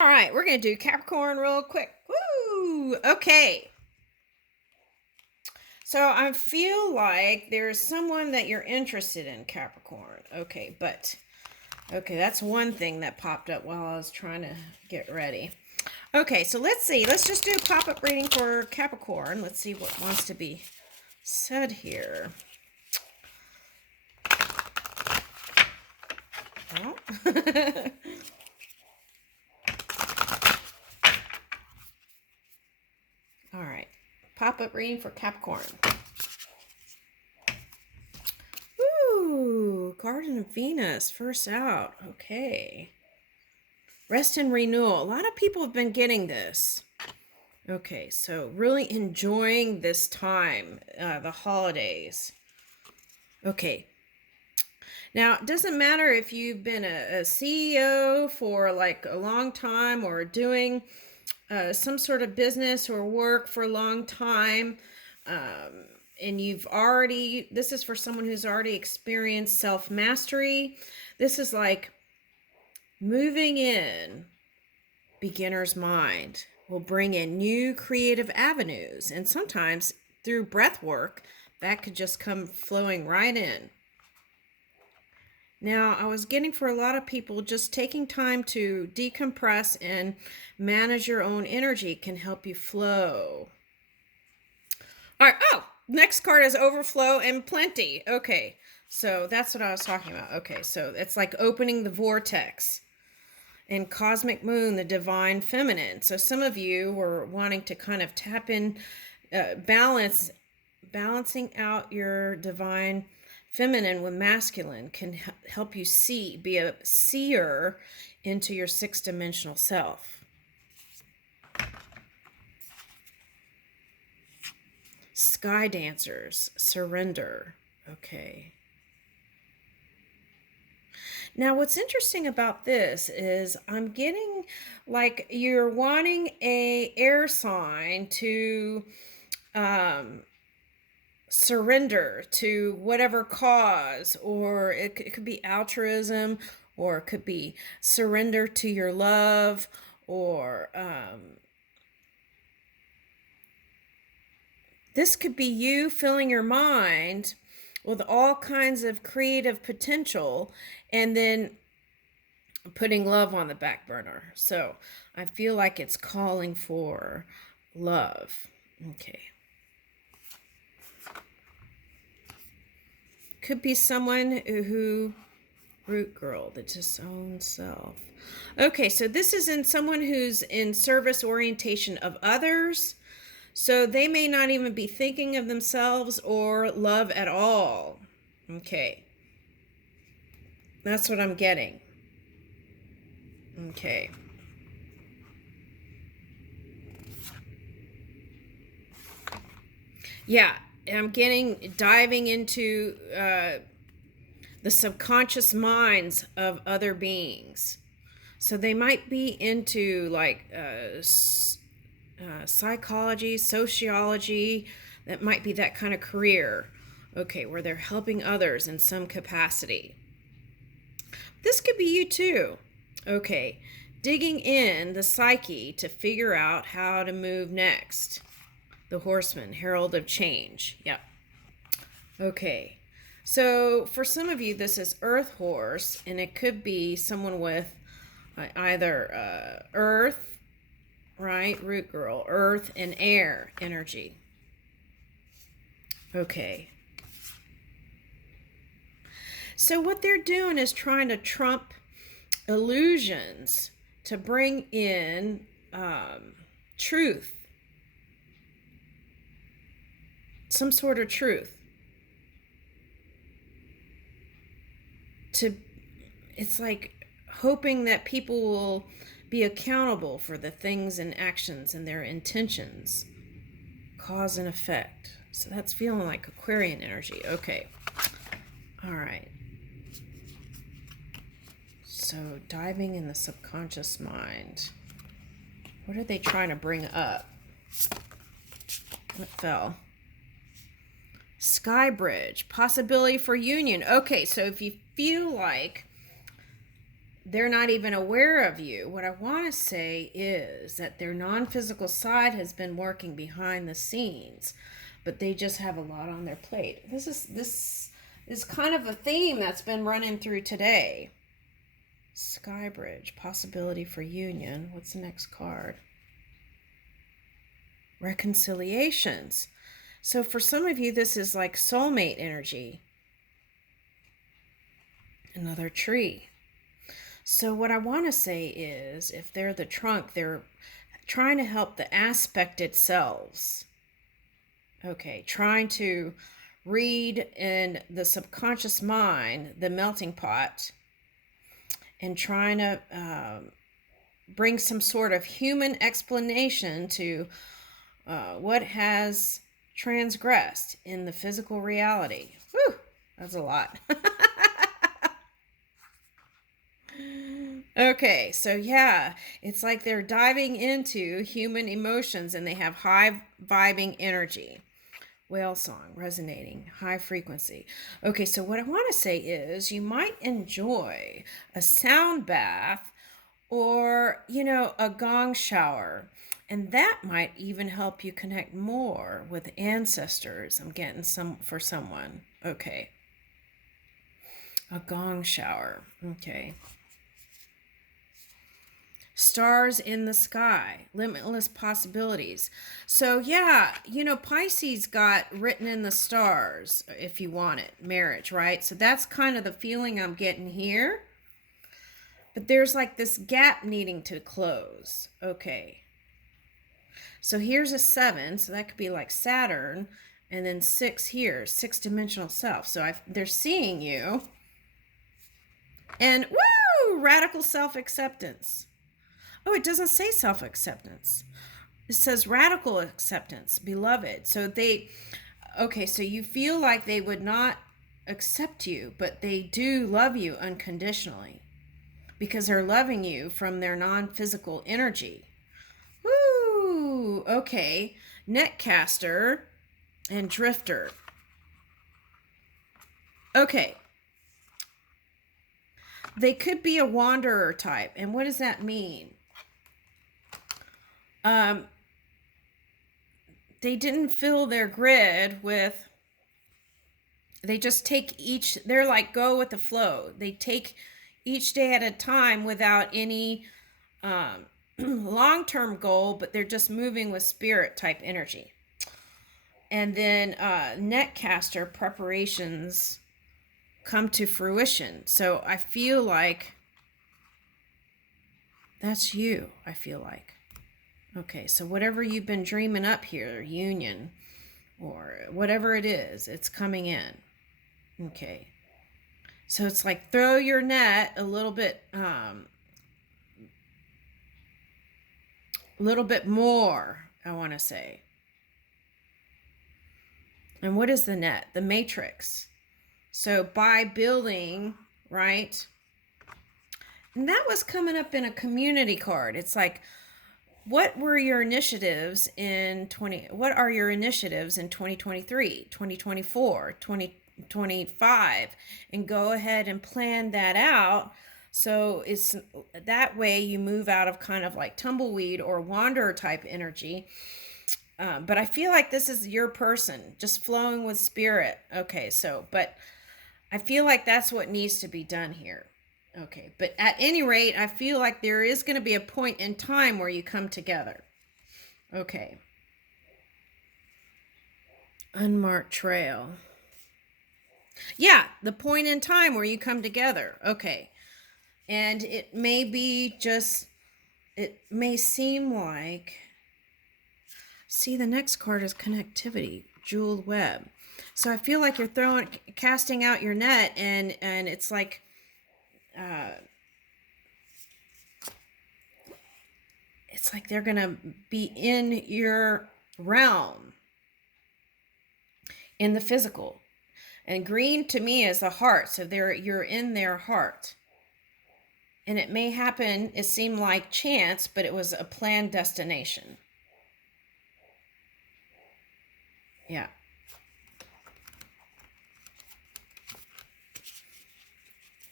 All right, we're going to do Capricorn real quick. Woo! Okay. So I feel like there's someone that you're interested in, Capricorn. Okay, that's one thing that popped up while I was trying to get ready. Okay, so let's see. Let's just do a pop-up reading for Capricorn. Let's see what wants to be said here. Well, all right. Pop-up reading for Capricorn. Ooh, Garden of Venus, first out. Okay. Rest and renewal. A lot of people have been getting this. Okay, so really enjoying this time, the holidays. Okay. Now, it doesn't matter if you've been a CEO for like a long time or doing some sort of business or work for a long time. And this is for someone who's already experienced self-mastery. This is like moving in beginner's mind will bring in new creative avenues. And sometimes through breath work, that could just come flowing right in. Now, I was getting for a lot of people, just taking time to decompress and manage your own energy can help you flow. All right. Oh, next card is overflow and plenty. Okay. So that's what I was talking about. Okay. So it's like opening the vortex. And cosmic moon, the divine feminine. So some of you were wanting to kind of tap in, balancing out your divine feminine with masculine can help you be a seer into your sixth-dimensional self. Sky dancers, surrender. Okay. Now, what's interesting about this is I'm getting like you're wanting a air sign to surrender to whatever cause, or it could be altruism, or it could be surrender to your love, or this could be you filling your mind with all kinds of creative potential and then putting love on the back burner. So I feel like it's calling for love. Okay. Could be someone who root girl, that's his own self. Okay, so this is in someone who's in service orientation of others. So they may not even be thinking of themselves or love at all. Okay. That's what I'm getting. Okay. Yeah, I'm diving into the subconscious minds of other beings. So they might be into like psychology, sociology. That might be that kind of career. Okay, where they're helping others in some capacity. This could be you too. Okay, digging in the psyche to figure out how to move next. The Horseman, Herald of Change. Yep. Okay. So for some of you, this is Earth Horse, and it could be someone with either Earth, right? Root Girl, Earth and Air energy. Okay. So what they're doing is trying to trump illusions to bring in truth. Some sort of truth. It's like hoping that people will be accountable for the things and actions and their intentions. Cause and effect. So that's feeling like Aquarian energy. Okay. All right. So diving in the subconscious mind. What are they trying to bring up? What fell? Sky Bridge. Possibility for union. Okay, so if you feel like they're not even aware of you. What I want to say is that their non-physical side has been working behind the scenes, but they just have a lot on their plate. This is kind of a theme that's been running through today. Skybridge, possibility for union. What's the next card? Reconciliations. So for some of you, this is like soulmate energy. Another tree. So what I want to say is, if they're the trunk, they're trying to help the aspected selves. Okay, trying to read in the subconscious mind, the melting pot, and trying to bring some sort of human explanation to what has transgressed in the physical reality. Whew, that's a lot. Okay, so yeah, it's like they're diving into human emotions and they have high vibing energy. Whale song, resonating, high frequency. Okay, so what I want to say is you might enjoy a sound bath or, a gong shower. And that might even help you connect more with ancestors. I'm getting some for someone. Okay. A gong shower. Okay. Stars in the sky, limitless possibilities. So yeah, Pisces got written in the stars, if you want it, marriage, right? So that's kind of the feeling I'm getting here. But there's like this gap needing to close. Okay. So here's a 7, so that could be like Saturn, and then 6 here, 6-dimensional self. So they're seeing you. And woo, radical self-acceptance. Oh, it doesn't say self-acceptance. It says radical acceptance, beloved. So so you feel like they would not accept you, but they do love you unconditionally because they're loving you from their non-physical energy. Woo, okay. Netcaster and drifter. Okay. They could be a wanderer type. And what does that mean? They didn't fill their grid with, they just take they're like go with the flow. They take each day at a time without any long-term goal, but they're just moving with spirit type energy. And then netcaster preparations come to fruition. So I feel like that's you, I feel like. Okay, so whatever you've been dreaming up here, union, or whatever it is, it's coming in. Okay. So it's like throw your net a little bit more, I want to say. And what is the net? The matrix. So by building, right? And that was coming up in a community card. It's like, what are your initiatives in 2023, 2024, 2025, and go ahead and plan that out. So it's that way you move out of kind of like tumbleweed or wanderer type energy. But I feel like this is your person just flowing with spirit. Okay, but I feel like that's what needs to be done here. Okay, but at any rate, I feel like there is going to be a point in time where you come together. Okay. Unmarked trail. Yeah, the point in time where you come together. Okay. And it may be it may seem like, see, the next card is connectivity, jeweled web. So I feel like you're casting out your net and it's like, it's like they're going to be in your realm in the physical. And green to me is the heart. So you're in their heart. And it may happen, it seemed like chance, but it was a planned destination. Yeah.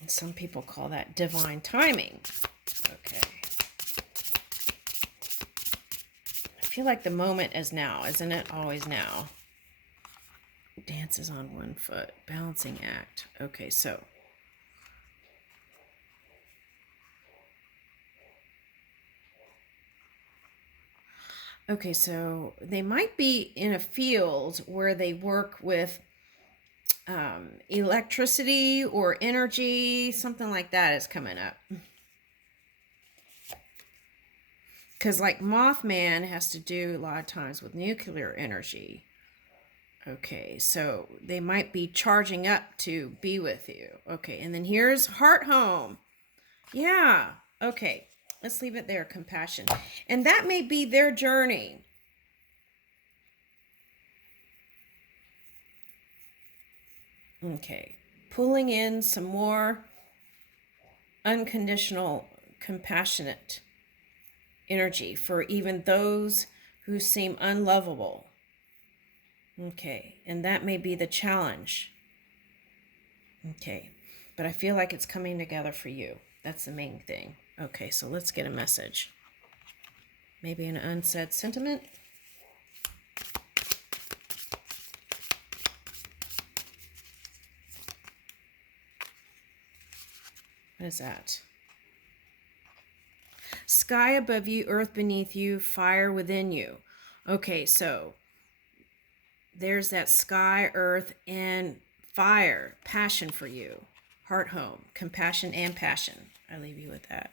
And some people call that divine timing. Okay. I feel like the moment is now, isn't it? Always now. Dances on one foot. Balancing act. Okay, so. Okay, so they might be in a field where they work with electricity or energy, something like that is coming up. Because like Mothman has to do a lot of times with nuclear energy. Okay, so they might be charging up to be with you. Okay, and then here's Heart Home. Yeah, okay. Let's leave it there, compassion. And that may be their journey. Okay, pulling in some more unconditional, compassionate energy for even those who seem unlovable. Okay, and that may be the challenge. Okay, but I feel like it's coming together for you. That's the main thing. Okay, so let's get a message. Maybe an unsaid sentiment. What is that? Sky above you, earth beneath you, fire within you. Okay, so there's that sky, earth, and fire, passion for you. Heart home, compassion and passion. I leave you with that.